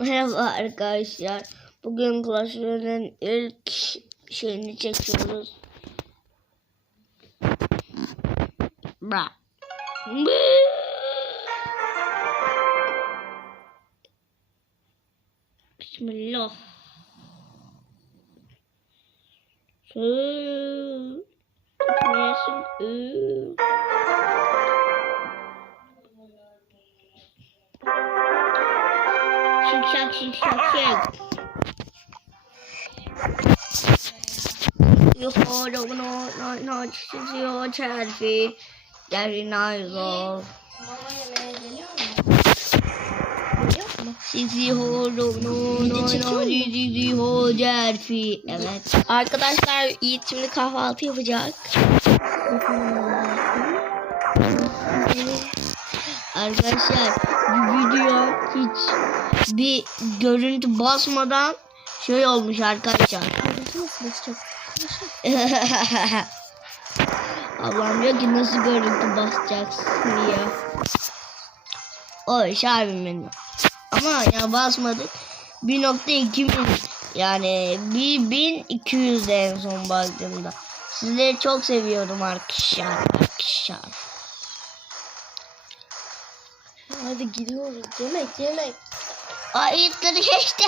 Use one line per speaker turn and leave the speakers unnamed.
Merhaba arkadaşlar. Bugün Clash ilk şeyini çekiyoruz. Bra. Bismillah. Su. Şipşak şipşak şak. Yuhu no no no no çiziyor çelfi. Geri naylor.
Mama yemeğe geliyor mu? Geliyor mu?
Sizi ho no no no no sizi ho çelfi. Evet.
Arkadaşlar Yiğit şimdi kahvaltı yapacak.
Arkadaşlar bu video hiç bir görüntü basmadan şey olmuş arkadaşlar. Ablam diyor ki nasıl görüntü basacaksın diye. O iş abimin. Ama ya basmadık. 1.2 min yani 1200 en son baktığımda. Sizleri çok seviyorum arkadaşlar. Arkadaşlar.
Hadi gidiyoruz. Yemek yemek.
Ayıpları geçti.